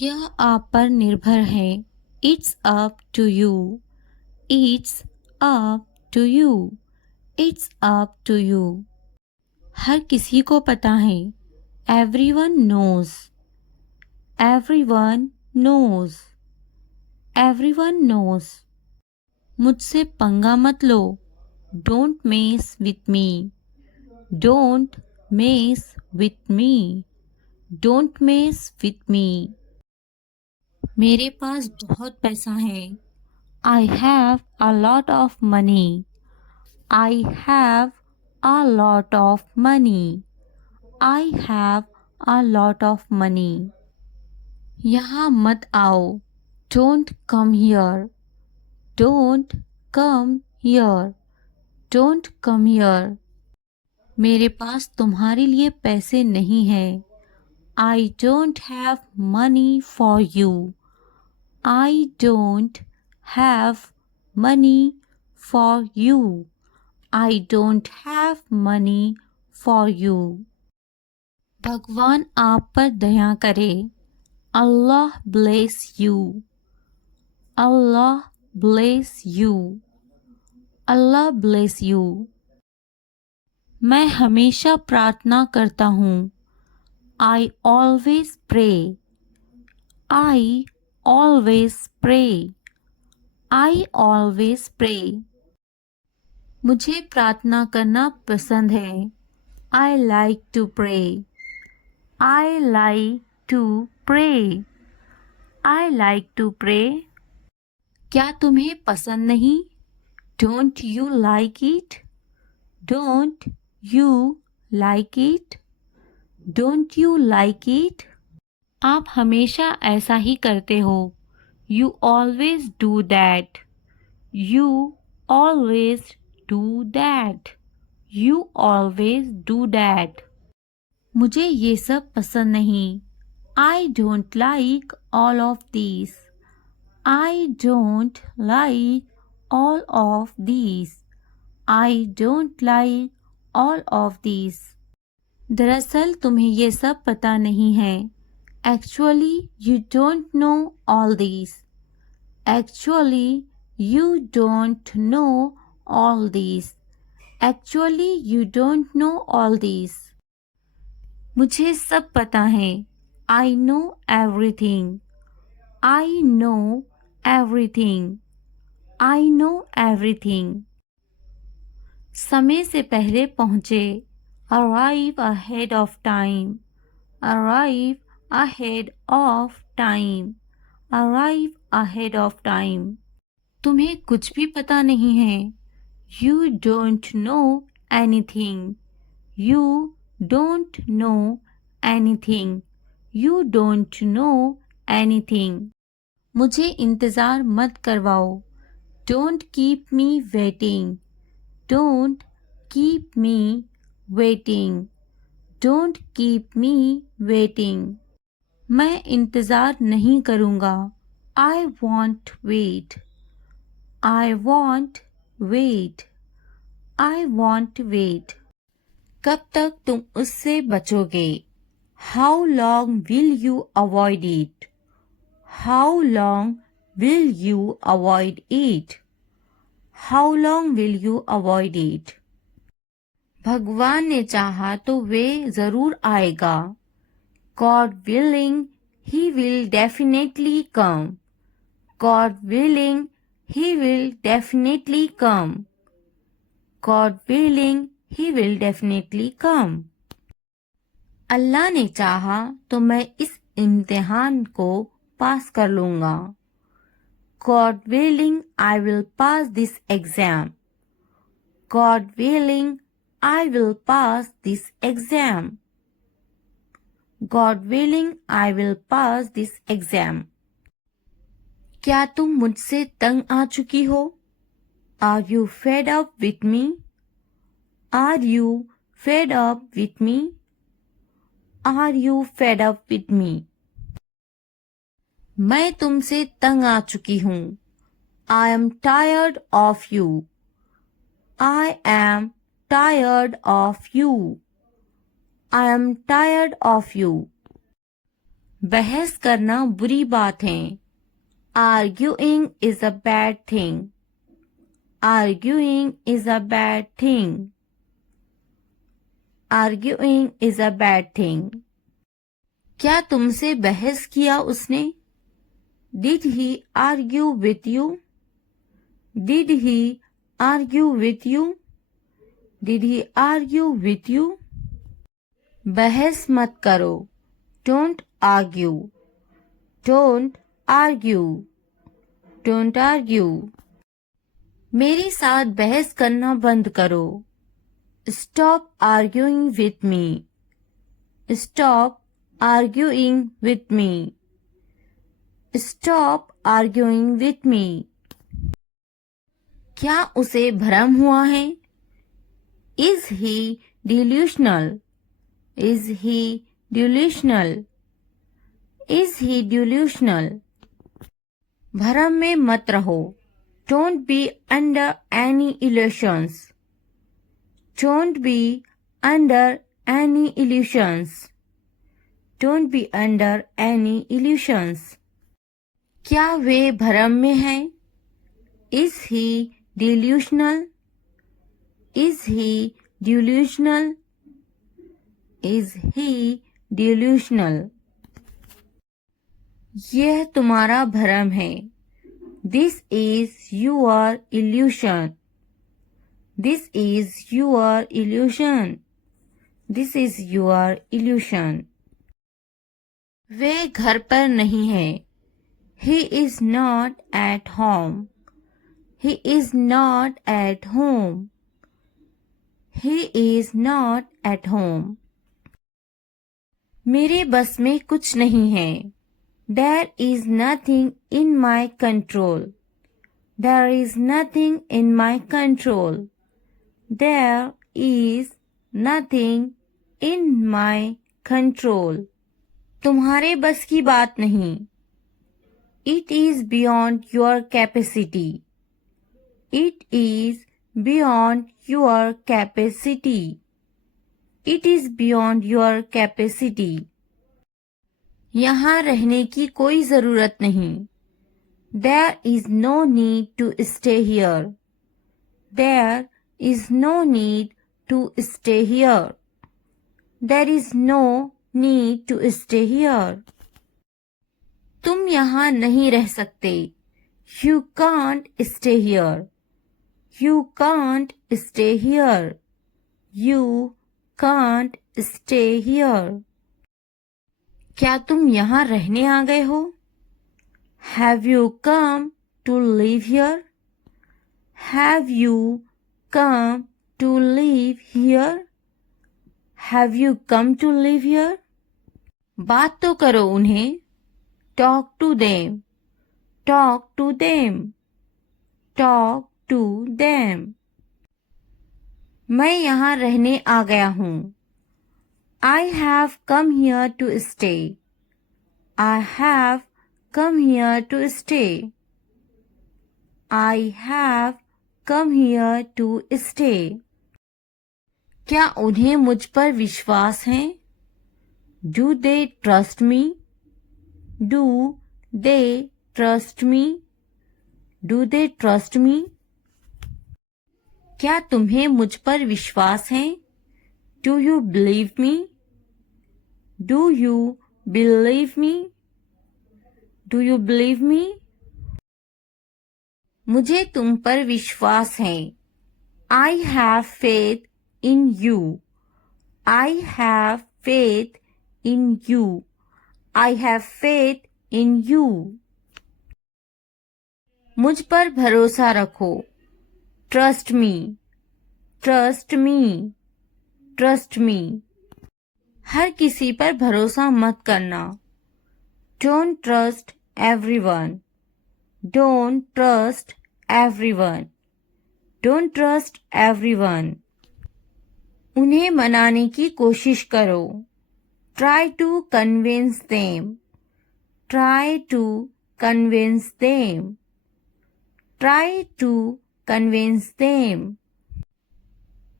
यह आप पर निर्भर है। It's up to you. It's up to you. It's up to you. हर किसी को पता है। Everyone knows. Everyone knows. Everyone knows. मुझसे पंगा मत लो। Don't mess with me. Don't mess with me. Don't mess with me. मेरे पास बहुत पैसा है। I have a lot of money. I have a lot of money. I have a lot of money. यहाँ मत आओ। Don't come here. Don't come here. Don't come here. मेरे पास तुम्हारे लिए पैसे नहीं हैं। I don't have money for you. I don't have money for you. I don't have money for you. भगवान आप पर दया करे। Allah bless you. Allah bless you. Allah bless you. मैं हमेशा प्रार्थना करता हूँ। I always pray. I always pray. I always pray. मुझे प्रार्थना करना पसंद है। I like to pray. I like to pray. I like to pray. क्या तुम्हें पसंद नहीं? Don't you like it? Don't you like it? Don't you like it? आप हमेशा ऐसा ही करते हो। You always do that. You always do that. You always do that. मुझे ये सब पसंद नहीं। I don't like all of these. I don't like all of these. I don't like all of these. दरअसल तुम्हें ये सब पता नहीं है। Actually, you don't know all these. Actually, you don't know all these. Actually, you don't know all these. मुझे सब पता है। I know everything. I know everything. I know everything. समय से पहले पहुँचे। Arrive ahead of time. Arrive ahead of time. Arrive ahead of time. तुम्हें कुछ भी पता नहीं है। You don't know anything. You don't know anything. You don't know anything. मुझे इंतज़ार मत करवाओ। Don't keep me waiting. Don't keep me waiting. Don't keep me waiting. मैं इंतज़ार नहीं करूँगा। I won't wait. I won't wait. I won't wait. कब तक तुम उससे बचोगे? How long will you avoid it? How long will you avoid it? How long will you avoid it? भगवान ने चाहा तो वे जरूर आएगा। God willing, he will definitely come. God willing, he will definitely come. God willing, he will definitely come. अल्लाह ने चाहा तो मैं इस इम्तिहान को पास कर लूँगा। God willing, I will pass this exam. God willing, I will pass this exam. God willing, I will pass this exam. क्या तुम मुझसे तंग आ चुकी हो? Are you fed up with me? Are you fed up with me? Are you fed up with me? मैं तुमसे तंग आ चुकी हूँ। I am tired of you. I am tired of you. I am tired of you. बहस करना बुरी बात है। Arguing is a bad thing. Arguing is a bad thing. Arguing is a bad thing. क्या तुमसे बहस किया उसने? Did he argue with you? Did he argue with you? Did he argue with you? बहस मत करो. Don't argue. Don't argue. Don't argue. मेरे साथ बहस करना बंद करो. Stop arguing with me. Stop arguing with me. Stop arguing with me. क्या उसे भ्रम हुआ है? Is he delusional? Is he delusional? Is he delusional? भ्रम में मत रहो. Don't be under any illusions. Don't be under any illusions. Don't be under any illusions. क्या वे भ्रम में हैं? Is he delusional? Is he delusional? Is he delusional? यह तुम्हारा भ्रम है. This is your illusion. This is your illusion. This is your illusion. वे घर पर नहीं है. He is not at home. He is not at home. He is not at home. मेरे बस में कुछ नहीं है. There is nothing in my control. There is nothing in my control. There is nothing in my control. तुम्हारे बस की बात नहीं. It is beyond your capacity. It is beyond your capacity. It is beyond your capacity. यहाँ रहने की कोई जरूरत नहीं. There is no need to stay here. There is no need to stay here. There is no need to stay here. तुम यहाँ नहीं रह सकते. You can't stay here. You can't stay here. You can't stay here. क्या तुम यहाँ रहने आ गए हो? Have you come to live here? Have you come to live here? Have you come to live here? बात तो करो उन्हें. Talk to them. Talk to them. Talk to them. मैं यहाँ रहने आ गया हूँ. I have come here to stay. I have come here to stay. I have come here to stay. क्या उन्हें मुझ पर विश्वास है? Do they trust me? Do they trust me? Do they trust me? क्या तुम्हें मुझ पर विश्वास है? Do you believe me? Do you believe me? Do you believe me? मुझे तुम पर विश्वास है. I have faith in you. I have faith in you. I have faith in you. मुझ पर भरोसा रखो. Trust me. Trust me. Trust me. हर किसी पर भरोसा मत करना. Don't trust everyone. Don't trust everyone. Don't trust everyone. उन्हें मनाने की कोशिश करो. Try to convince them. Try to convince them. Try to convince them.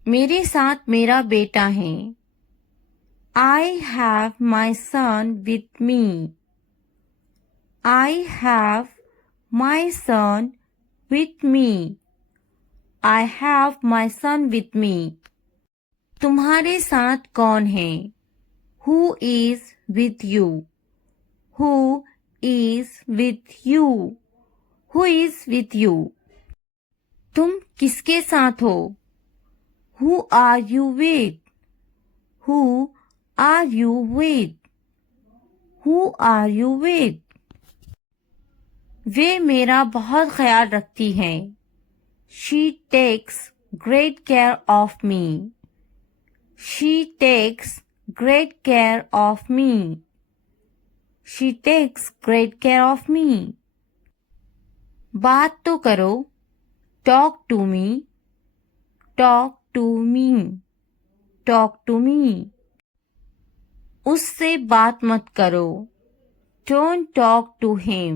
मेरे साथ मेरा बेटा है. I have my son with me. I have my son with me. I have my son with me. तुम्हारे साथ कौन है? Who is with you? Who is with you? Who is with you? तुम किसके साथ हो? Who are you with? Who are you with? Who are you with? वे मेरा बहुत ख्याल रखती हैं. She takes great care of me. She takes great care of me. She takes great care of me. बात तो करो. Talk to me. Talk to me. Talk to me. उससे बात मत करो. Don't talk to him.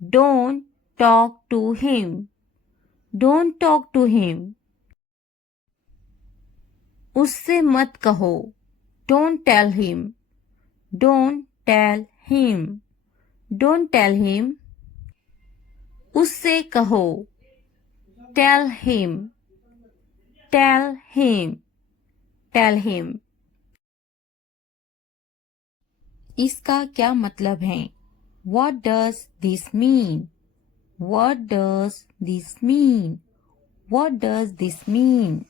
Don't talk to him. Don't talk to him. उससे मत कहो. Don't tell him. Don't tell him. Don't tell him. उससे कहो. Tell him. Tell him. Tell him. इसका क्या मतलब है? What does this mean? What does this mean? What does this mean?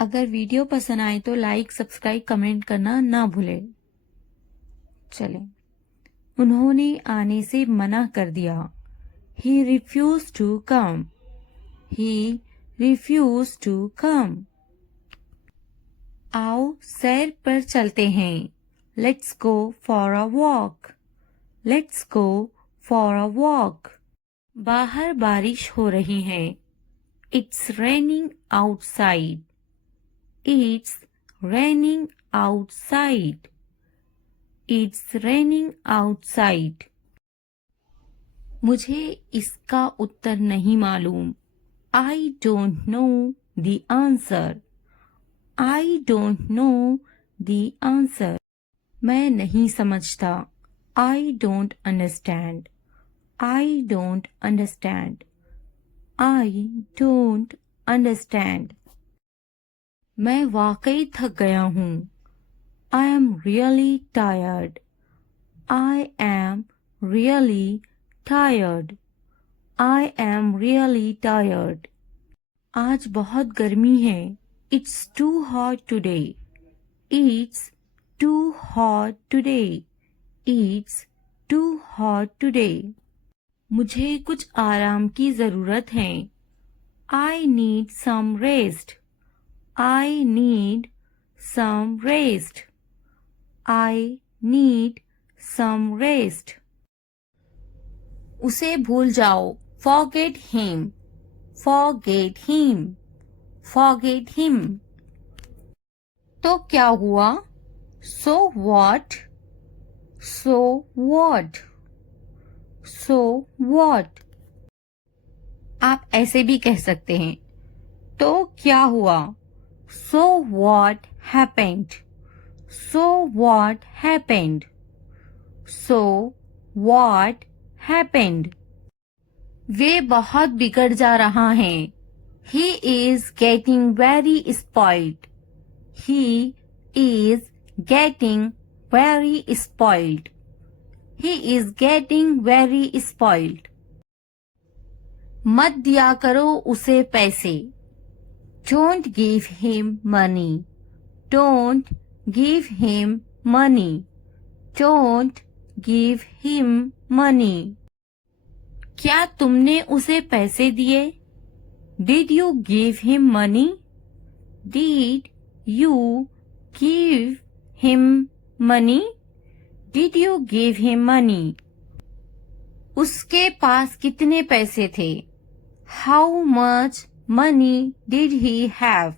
अगर वीडियो पसंद आए तो लाइक, सब्सक्राइब, कमेंट करना ना भूलें. चलें. उन्होंने आने से मना कर दिया. He refused to come. He refused to come. आओ सैर पर चलते हैं. Let's go for a walk. Let's go for a walk. बाहर बारिश हो रही है. It's raining outside. It's raining outside. It's raining outside. मुझे इसका उत्तर नहीं मालूम. I don't know the answer. I don't know the answer. मैं नहीं समझता. I don't understand. I don't understand. I don't understand. मैं वाकई थक गया हूँ. I am really tired. I am really tired. I am really tired. आज बहुत गर्मी है. It's too hot today. It's too hot today. It's too hot today. मुझे कुछ आराम की ज़रूरत है. I need some rest. I need some rest. I need some rest. उसे भूल जाओ. Forget him. Forget him. Forget him. तो क्या हुआ? So what? So what? So what? आप ऐसे भी कह सकते हैं. तो क्या हुआ? So what happened? So what happened? So what happened? वे बहुत बिगड़ जा रहा है. He is getting very spoiled. He is getting very spoiled. He is getting very spoiled. मत दिया करो उसे पैसे. Don't give him money. Don't give him money. Don't give him money. क्या तुमने उसे पैसे दिए? Did you give him money? Did you give him money? Did you give him money? उसके पास कितने पैसे थे? How much money did he have?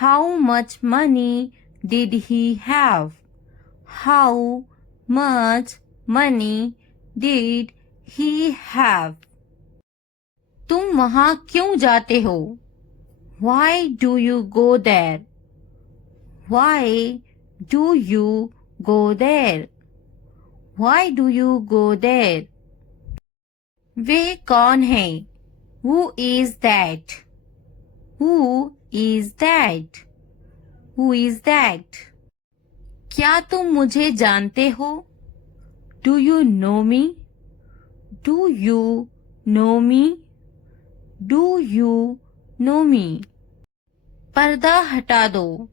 How much money did he have? How much money did he have? तुम वहाँ क्यों जाते हो? Why do you go there? Why do you go there? Why do you go there? वे कौन है? Who is that? Who is that? Who is that? क्या तुम मुझे जानते हो? Do you know me? Do you know me? Do you know me? पर्दा हटा दो.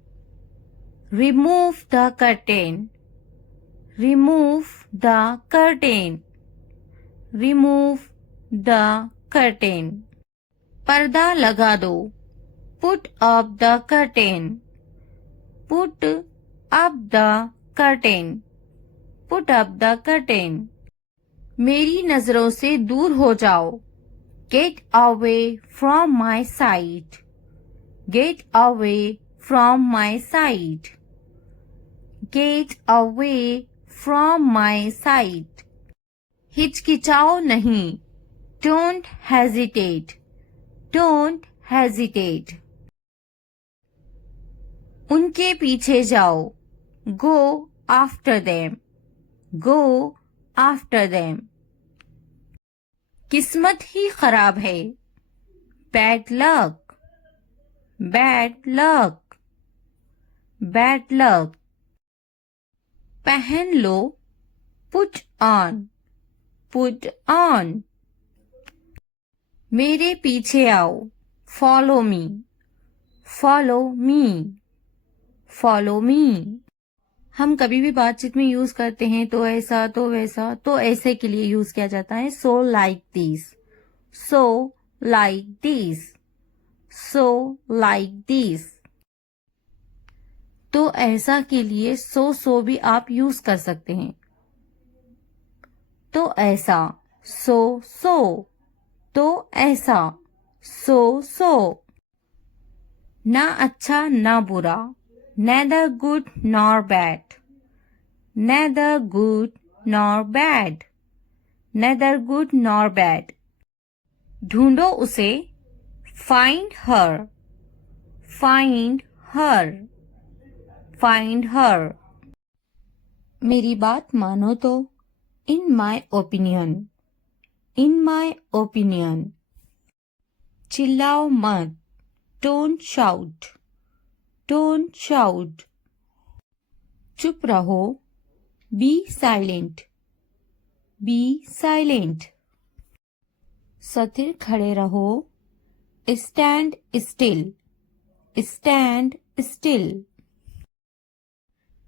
Remove the curtain. Remove the curtain. Remove the curtain. पर्दा लगा दो. Put up the curtain. Put up the curtain. Put up the curtain. मेरी नजरों से दूर हो जाओ. Get away from my sight. Get away from my sight. Get away from my sight. हिचकिचाओ नहीं. Don't hesitate. Don't hesitate. उनके पीछे जाओ. Go after them. Go after them. किस्मत ही खराब है. Bad luck. Bad luck. Bad luck. पहन लो. Put on. Put on. मेरे पीछे आओ. Follow me. Follow me. Follow me. हम कभी भी बातचीत में यूज करते हैं तो ऐसा तो वैसा, तो ऐसे के लिए यूज किया जाता है so like this. So like this. So like this. तो ऐसा के लिए so भी आप यूज कर सकते हैं. तो ऐसा so. तो ऐसा so. ना अच्छा ना बुरा. Neither good nor bad. Neither good nor bad. Neither good nor bad. ढूंढो उसे. Find her. Find her. Find her. मेरी बात मानो तो. In my opinion. In my opinion. चिल्लाओ मत. Don't shout. Don't shout. चुप रहो. Be silent. Be silent. स्थिर खड़े रहो. Stand still. Stand still.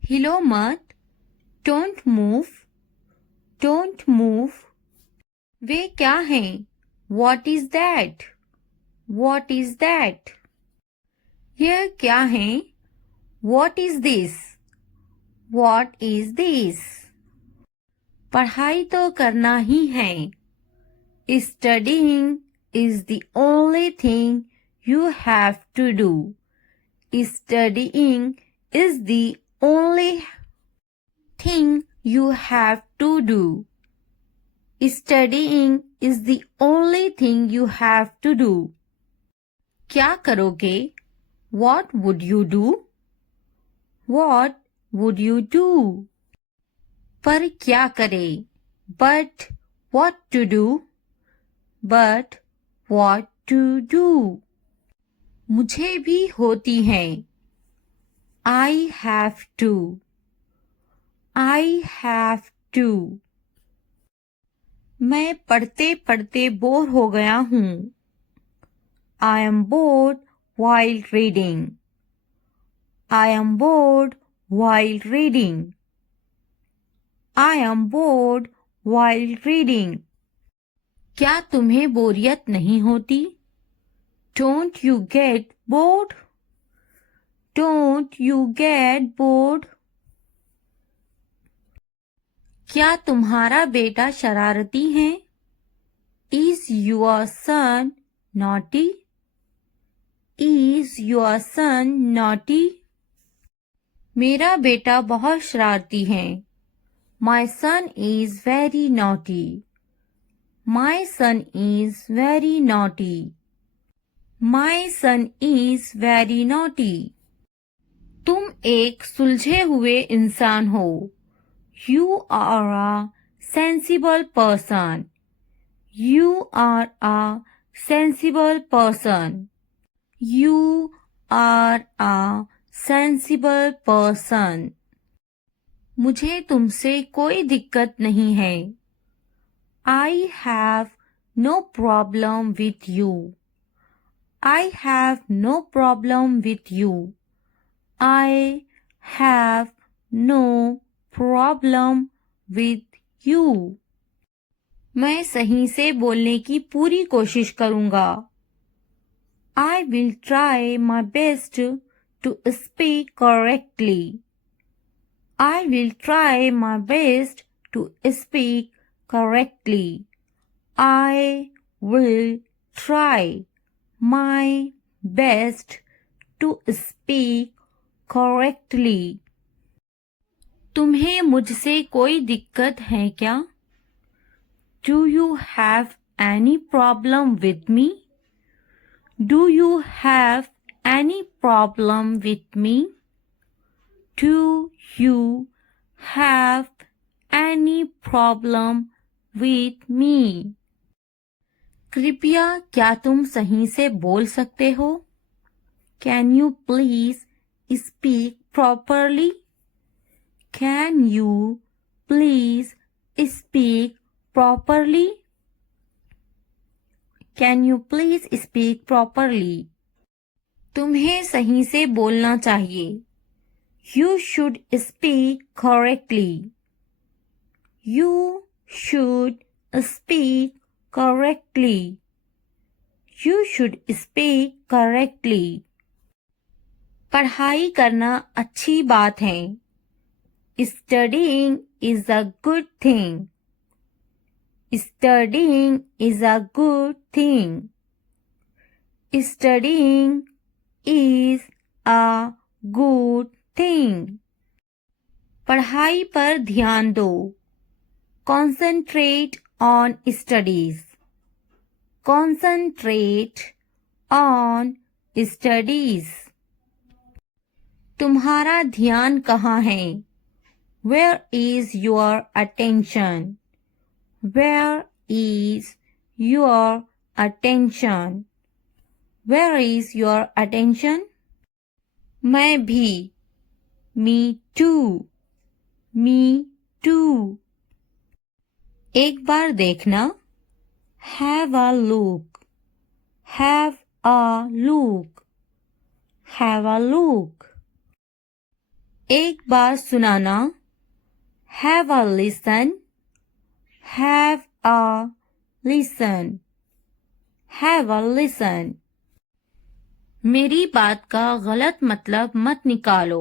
हिलो मत. Don't move. Don't move. वे क्या हैं? What is that? What is that? यह क्या है? What is this? What is this? पढ़ाई तो करना ही है. Studying is the only thing you have to do. Studying is the only thing you have to do. Studying is the only thing you have to do. क्या करोगे? What would you do? What would you do? पर क्या करे? But what to do? But what to do? मुझे भी होती है. I have to. I have to. मैं पढ़ते पढ़ते बोर हो गया हूँ. I am bored while reading. I am bored while reading. I am bored while reading. क्या तुम्हें बोरियत नहीं होती? Don't you get bored? Don't you get bored? क्या तुम्हारा बेटा शरारती है? Is your son naughty? Is your son naughty? मेरा बेटा बहुत शरारती है. My son is very naughty. My son is very naughty. My son is very naughty. तुम एक सुलझे हुए इंसान हो. You are a sensible person. You are a sensible person. You are a sensible person. मुझे तुमसे कोई दिक्कत नहीं है. I have no problem with you. I have no problem with you. I have no problem with you. मैं सही से बोलने की पूरी कोशिश करूंगा. I will try my best to speak correctly. I will try my best to speak correctly. I will try my best to speak correctly. तुम्हें मुझसे कोई दिक्कत है क्या? Do you have any problem with me? Do you have any problem with me? Do you have any problem with me? कृपया क्या तुम सही से बोल सकते हो? Can you please speak properly? Can you please speak properly? Can you please speak properly? तुम्हें सही से बोलना चाहिए. You should speak correctly. You should speak correctly. You should speak correctly. पढ़ाई करना अच्छी बात है. Studying is a good thing. Studying is a good thing. Studying is a good thing. पढ़ाई पर ध्यान दो. Concentrate on studies. Concentrate on studies. तुम्हारा ध्यान कहाँ है? Where is your attention? Where is your attention? Where is your attention? मैं भी. Me too. Me too. एक बार देखना. Have a look. Have a look. Have a look. एक बार सुनाना. Have a listen. Have a listen. Have a listen. मेरी बात का गलत मतलब मत निकालो.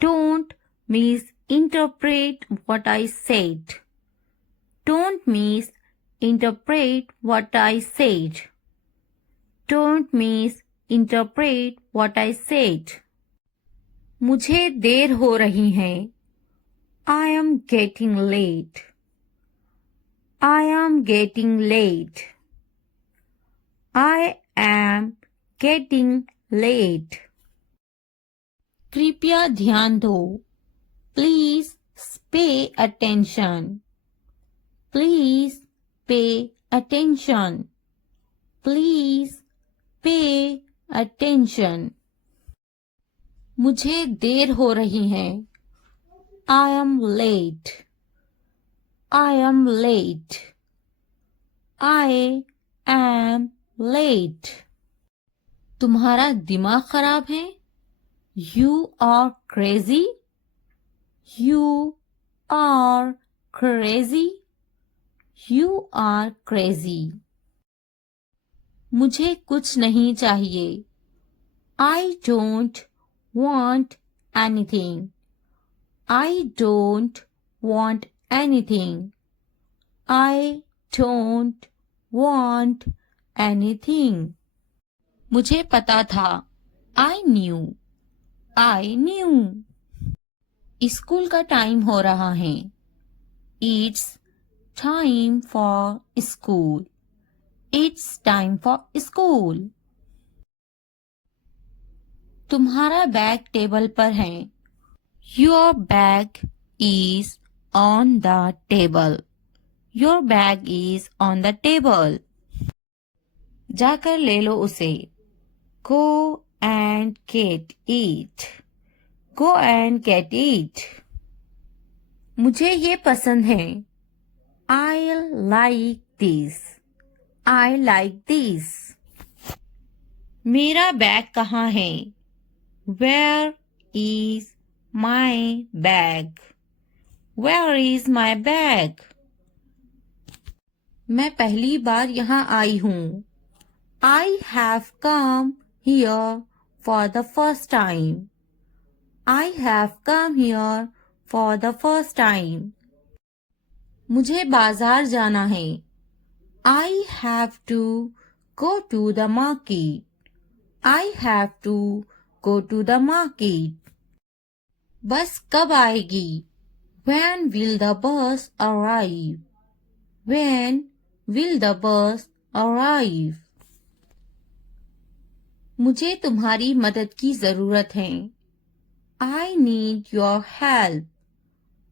Don't misinterpret what I said. Don't misinterpret what I said. Don't misinterpret what I said. मुझे देर हो रही है. I am getting late. I am getting late. I am getting late. कृपया ध्यान दो. Please pay attention. Please pay attention. Please pay attention. मुझे देर हो रही है. I am late. I am late. I am late. तुम्हारा दिमाग खराब है? You are crazy. You are crazy. You are crazy. मुझे कुछ नहीं चाहिए. I don't want anything. I don't want anything. I don't want anything. मुझे पता था. I knew. I knew. School का टाइम हो रहा है. It's time for school. It's time for school. तुम्हारा बैग टेबल पर है. Your bag is on the table. Your bag is on the table. जाकर ले लो उसे. Go and get it. Go and get it. मुझे ये पसंद है. I like this. I like this. मेरा बैग कहाँ है? Where is my bag? Where is my bag? मैं पहली बार यहाँ आई हूँ. I have come here for the first time. I have come here for the first time. मुझे बाजार जाना है. I have to go to the market. I have to go to the market. बस कब आएगी? When will the bus arrive? When will the bus arrive? मुझे तुम्हारी मदद की जरूरत है. I need your help.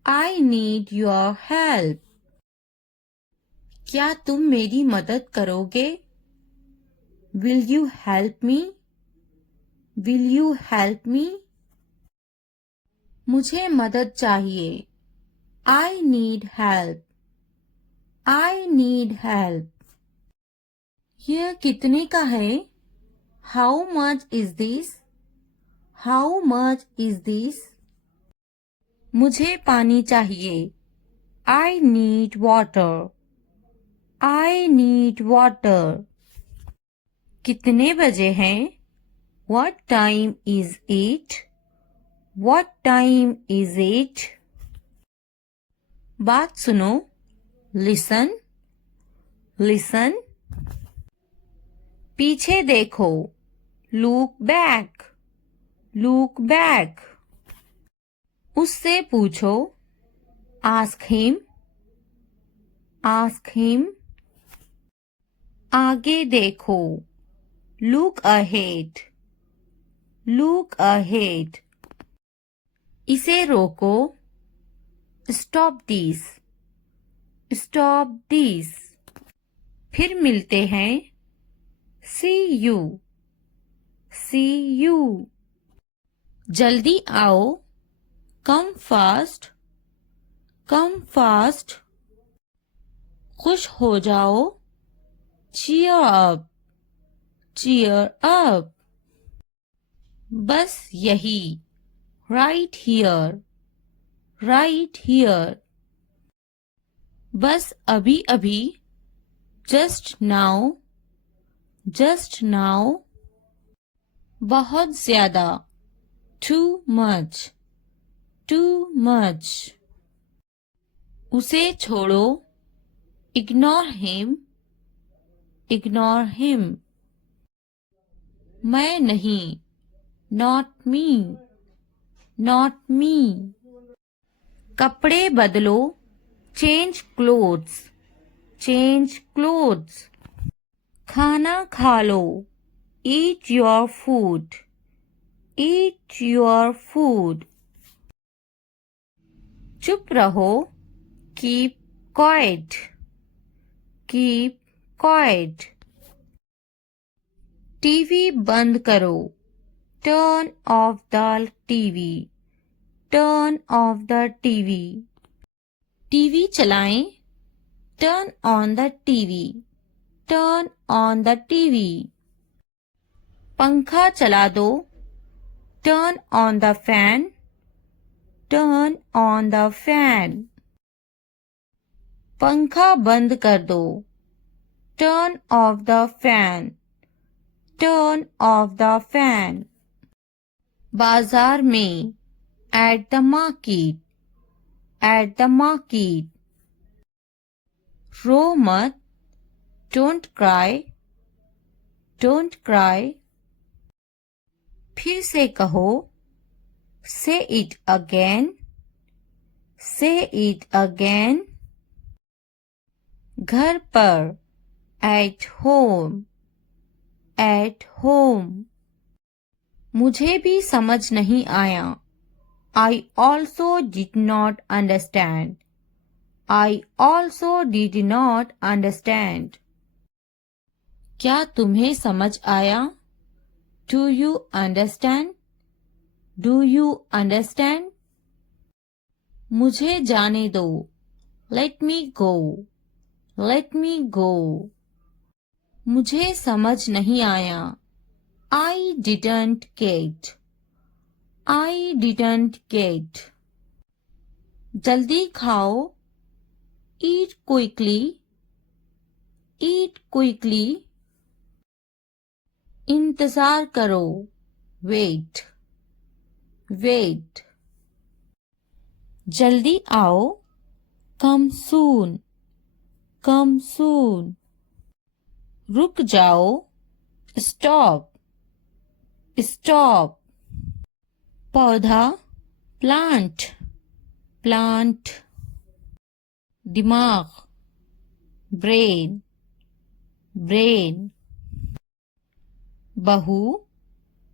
I need your help. क्या तुम मेरी मदद करोगे? Will you help me? Will you help me? मुझे मदद चाहिए. I need help. I need help. यह कितने का है? How much is this? How much is this? मुझे पानी चाहिए. I need water. I need water. कितने बजे हैं? What time is it? What time is it? बात सुनो. Listen. Listen. पीछे देखो. Look back. Look back. उससे पूछो. Ask him. Ask him. आगे देखो. Look ahead. Look ahead. इसे रोको. Stop this. Stop this. फिर मिलते हैं. See you. See you. जल्दी आओ. Come fast. Come fast. खुश हो जाओ. Cheer up. Cheer up. बस यही. Right here. Right here. बस अभी अभी. Just now. Just now. बहुत ज्यादा. Too much. Too much. उसे छोड़ो. Ignore him. Ignore him. मैं नहीं. Not me. Not me. कपड़े बदलो. Change clothes. Change clothes. खाना खा लो. Eat your food. Eat your food. चुप रहो. Keep quiet. Keep quiet. TV बंद करो. Turn off the TV. Turn off the TV. TV चलाएं. Turn on the TV. Turn on the TV. पंखा चला दो. Turn on the fan. Turn on the fan. पंखा बंद कर दो. Turn off the fan. Turn off the fan. बाजार में. At the market. At the market. रो मत. Don't cry. Don't cry. फिर से कहो. Say it again. Say it again. घर पर. At home. At home. मुझे भी समझ नहीं आया. I also did not understand. I also did not understand. क्या तुम्हें समझ आया? Do you understand? Do you understand? मुझे जाने दो. Let me go. Let me go. मुझे समझ नहीं आया. I didn't get. I didn't get. जल्दी खाओ. Eat quickly. Eat quickly. इंतजार करो. Wait. Wait. जल्दी आओ. Come soon. Come soon. रुक जाओ. Stop. Stop. पौधा. Plant. Plant. दिमाग. Brain. Brain. बहू.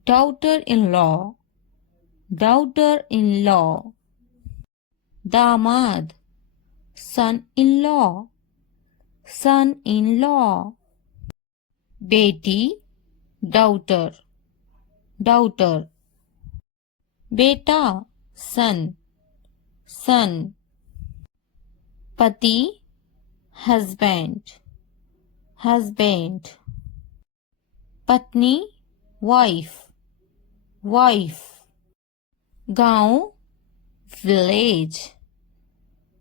Daughter-in-law. Daughter-in-law. दामाद. Son-in-law. Son-in-law. बेटी. Daughter. Daughter. बेटा. Son. Son. पति. Husband. Husband. पत्नी. Wife. Wife. गांव. Village.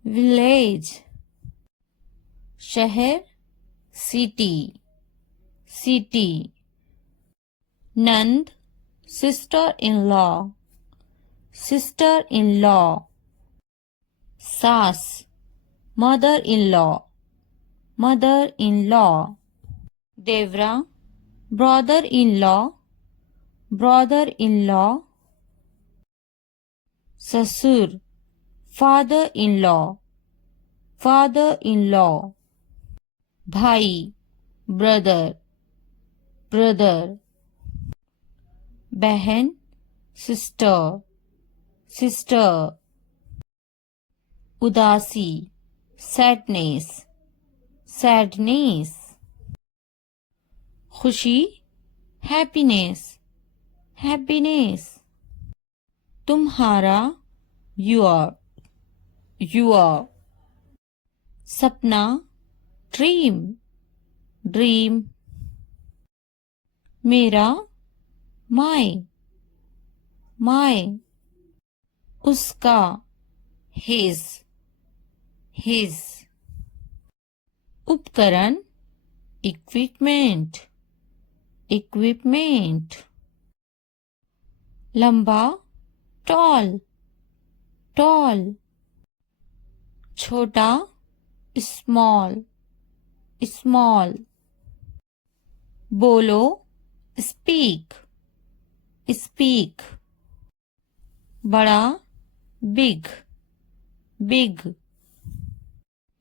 Village. शहर. City. City. नंद. Sister-in-law. Sister-in-law. सास. Mother-in-law. Mother-in-law. देवरा. Brother-in-law. Brother-in-law. ससुर. Father-in-law. Father-in-law. भाई. Brother. Brother. बहन. Sister. Sister. उदासी. Sadness. Sadness. खुशी. Happiness. Happiness. तुम्हारा. Your. Your. सपना. Dream. Dream. मेरा. My. My. उसका. His. His. उपकरण. Equipment. Equipment. लंबा. Tall. Tall. छोटा. Small. Small. बोलो. Speak. Speak. बड़ा. Big. Big.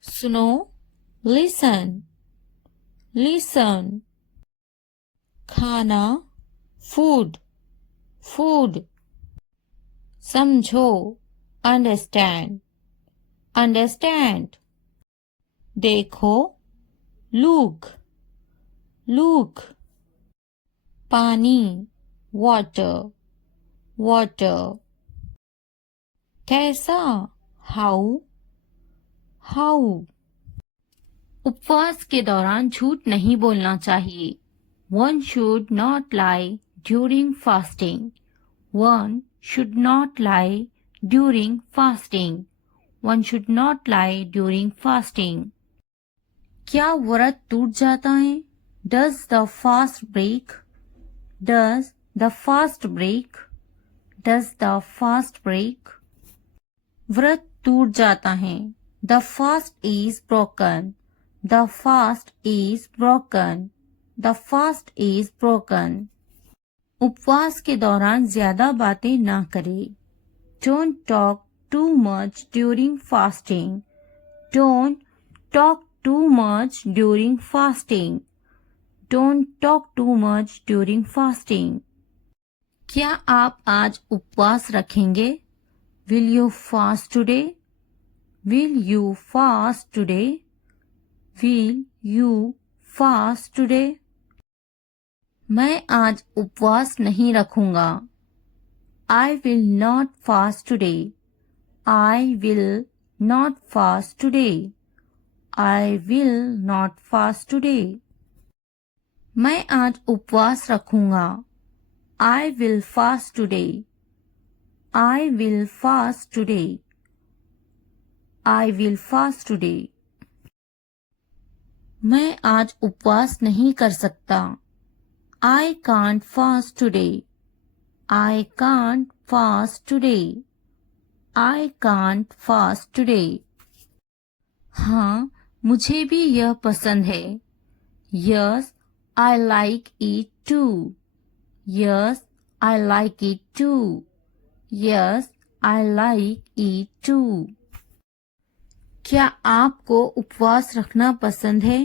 सुनो. Listen. Listen. खाना. Food. Food. समझो. Understand. Understand. देखो. Look. Look. पानी. Water. Water. कैसा. How. How. उपवास के दौरान झूठ नहीं बोलना चाहिए. One should not lie during fasting. One should not lie during fasting. One should not lie during fasting. क्या व्रत टूट जाता है? Does the fast break? Does the fast break? Does the fast break? व्रत टूट जाता है. The fast is broken. The fast is broken. The fast is broken. उपवास के दौरान ज्यादा बातें ना करें. Don't talk too much during fasting. Don't talk too much during fasting. Don't talk too much during fasting. क्या आप आज उपवास रखेंगे? Will you fast today? Will you fast today? Will you fast today? मैं आज उपवास नहीं रखूंगा। I will not fast today. I will not fast today. I will not fast today. मैं आज उपवास रखूंगा। I will fast today. I will fast today. I will fast today. मैं आज उपवास नहीं कर सकता। I can't fast today. I can't fast today. I can't fast today. हाँ, मुझे भी यह पसंद है। Yes, I like it too. Yes, I like it too. Yes, I like it too. क्या आपको उपवास रखना पसंद है?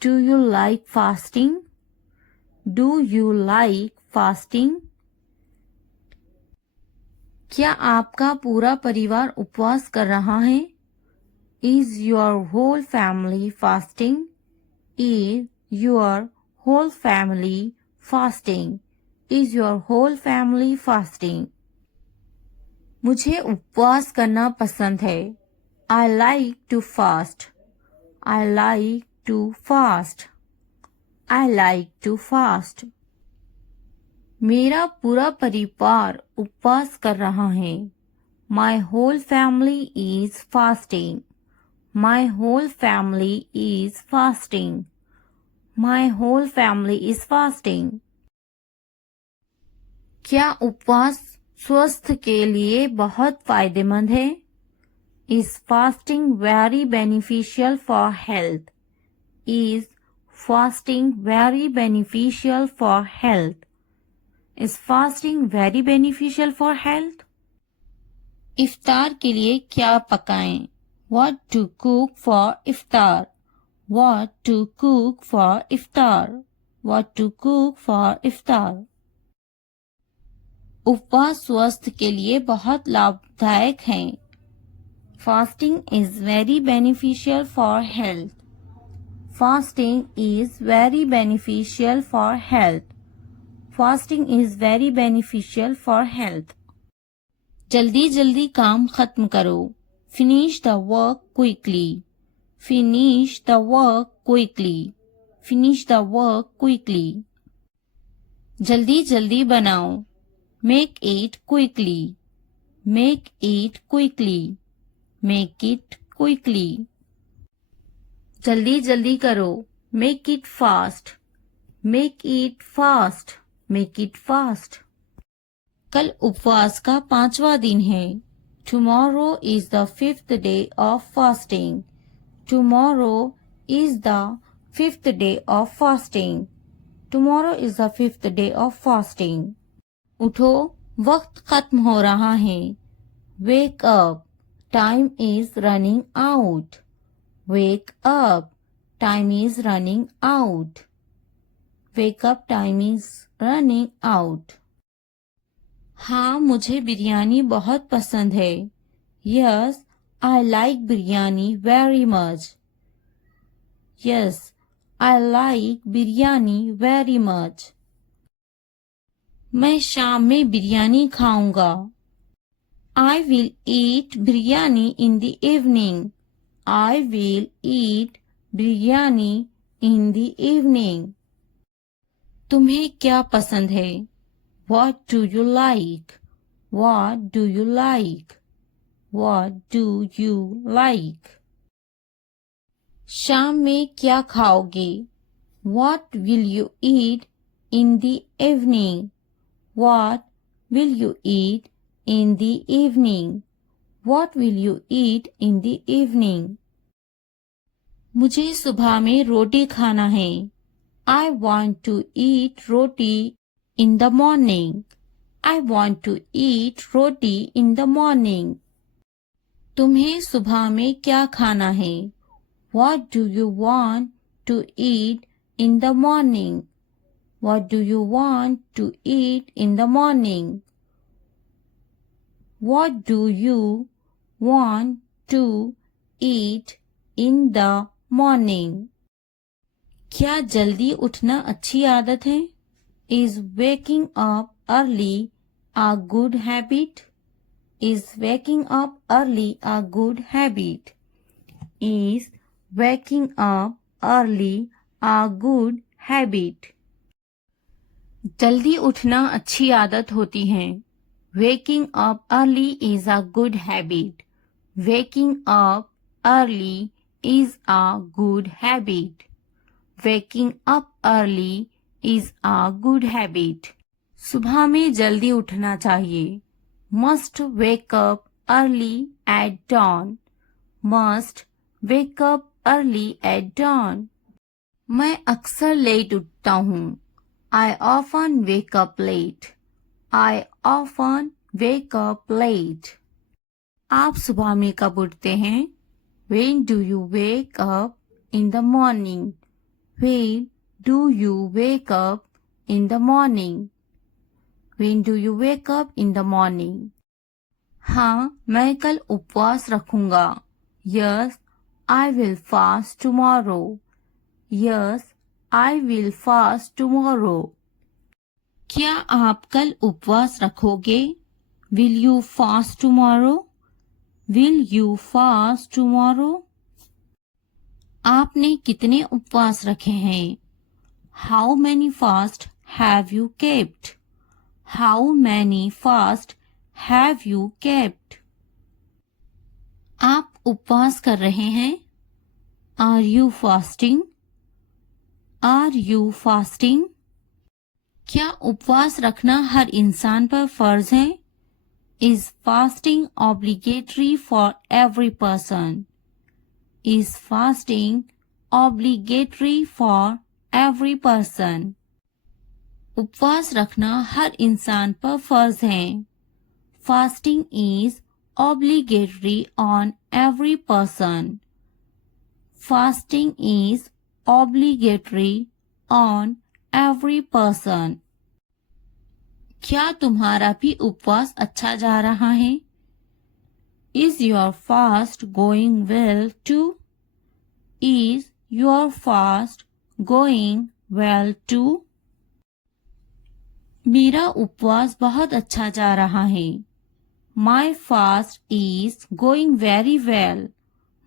Do you like fasting? Do you like fasting? क्या आपका पूरा परिवार उपवास कर रहा है? Is your whole family fasting? Is your whole family fasting? Is your whole family fasting? मुझे उपवास करना पसंद है। I like to fast. I like to fast. I like to fast. मेरा पूरा परिवार उपवास कर रहा है। My whole family is fasting. My whole family is fasting. My whole family is fasting. क्या उपवास स्वास्थ्य के लिए बहुत फायदेमंद है? Is fasting very beneficial for health? Is fasting very beneficial for health? Is fasting very beneficial for health? इफ्तार के लिए क्या पकाएं? What to cook for iftar? What to cook for iftar? What to cook for iftar? उपवास स्वास्थ्य के लिए बहुत लाभदायक है। Fasting is very beneficial for health. Fasting is very beneficial for health. Fasting is very beneficial for health. जल्दी जल्दी काम खत्म करो। Finish the work quickly. Finish the work quickly. Finish the work quickly. जल्दी जल्दी बनाओ। Make it quickly. Make it quickly. Make it quickly. जल्दी जल्दी करो। Make it fast. Make it fast. Make it fast. कल उपवास का 5वां दिन है। Tomorrow is the 5th day of fasting. Tomorrow is the 5th day of fasting. Tomorrow is the 5th day of fasting. उठो, वक्त खत्म हो रहा है। Wake up. Time is running out. Wake up. Time is running out. Wake up. Time is running out. हाँ, मुझे बिरयानी बहुत पसंद है। Yes, I like biryani very much. Yes, I like biryani very much. मैं शाम में बिरयानी खाऊंगा। I will eat biryani in the evening. I will eat biryani in the evening. तुम्हें क्या पसंद है? What do you like? What do you like? What do you like? शाम में क्या खाओगे? What will you eat in the evening? What will you eat in the evening? What will you eat in the evening? मुझे सुबह में रोटी खाना है। I want to eat roti in the morning. I want to eat roti in the morning. तुम्हें सुबह में क्या खाना है? What do you want to eat in the morning? What do you want to eat in the morning? What do you want to eat in the morning? क्या जल्दी उठना अच्छी आदत है? Is waking up early a good habit? Is waking up early a good habit? Is waking up early a good habit? जल्दी उठना अच्छी आदत होती है. Waking up early is a good habit. Waking up early is a good habit. Waking up early is a good habit. सुबह में जल्दी उठना चाहिए. Must wake up early at dawn. Must wake up early at dawn. मैं अक्सर late उठता हूँ. I often wake up late. I often wake up late. आप सुबह में कब उठते हैं? When do you wake up in the morning? When do you wake up in the morning? When do you wake up in the morning? हाँ, मैं कल उपवास रखूंगा. Yes, I will fast tomorrow. Yes, I will fast tomorrow. क्या आप कल उपवास रखोगे? Will you fast tomorrow? Will you fast tomorrow? आपने कितने उपवास रखे हैं? How many fast have you kept? How many fast have you kept? आप उपवास कर रहे हैं? Are you fasting? Are you fasting? क्या उपवास रखना हर इंसान पर फर्ज है? Is fasting obligatory for every person? Is fasting obligatory for every person? उपवास रखना हर इंसान पर फर्ज है. Fasting is obligatory on every person. Fasting is obligatory on every person. क्या तुम्हारा भी उपवास अच्छा जा रहा है? Is your fast going well too? Is your fast going well too? मेरा उपवास बहुत अच्छा जा रहा है. My fast is going very well.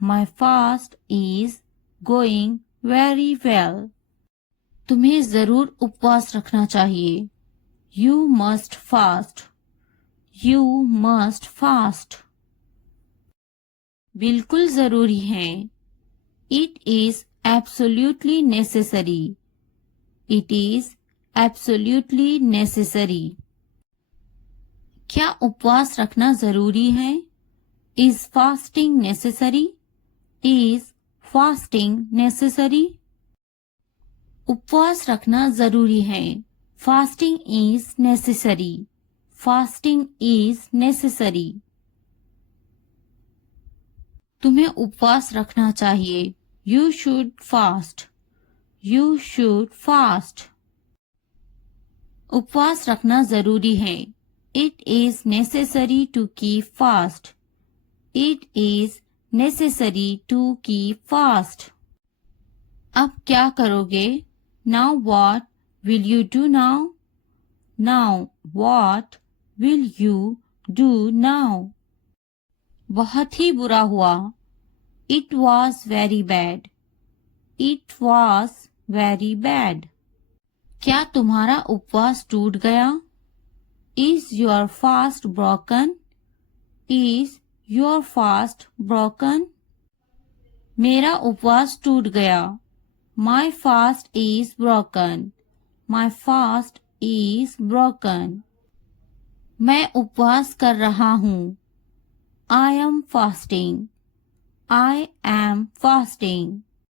My fast is going very well. तुम्हें जरूर उपवास रखना चाहिए. You must fast. You must fast. बिल्कुल जरूरी है. It is absolutely necessary. It is absolutely necessary. क्या उपवास रखना जरूरी है? Is fasting necessary? Is fasting necessary? उपवास रखना जरूरी है. Fasting is necessary. Fasting is necessary. तुम्हें उपवास रखना चाहिए. You should fast. You should fast. उपवास रखना जरूरी है. It is necessary to keep fast. It is necessary to keep fast. अब क्या करोगे? Now what will you do now? Now what will you do now? बहुत ही बुरा हुआ. It was very bad. It was very bad. क्या तुम्हारा उपवास टूट गया? Is your fast broken? Is your fast broken? मेरा उपवास टूट गया. My fast is broken. My fast is broken. मैं उपवास कर रहा हूँ. I am fasting. I am fasting.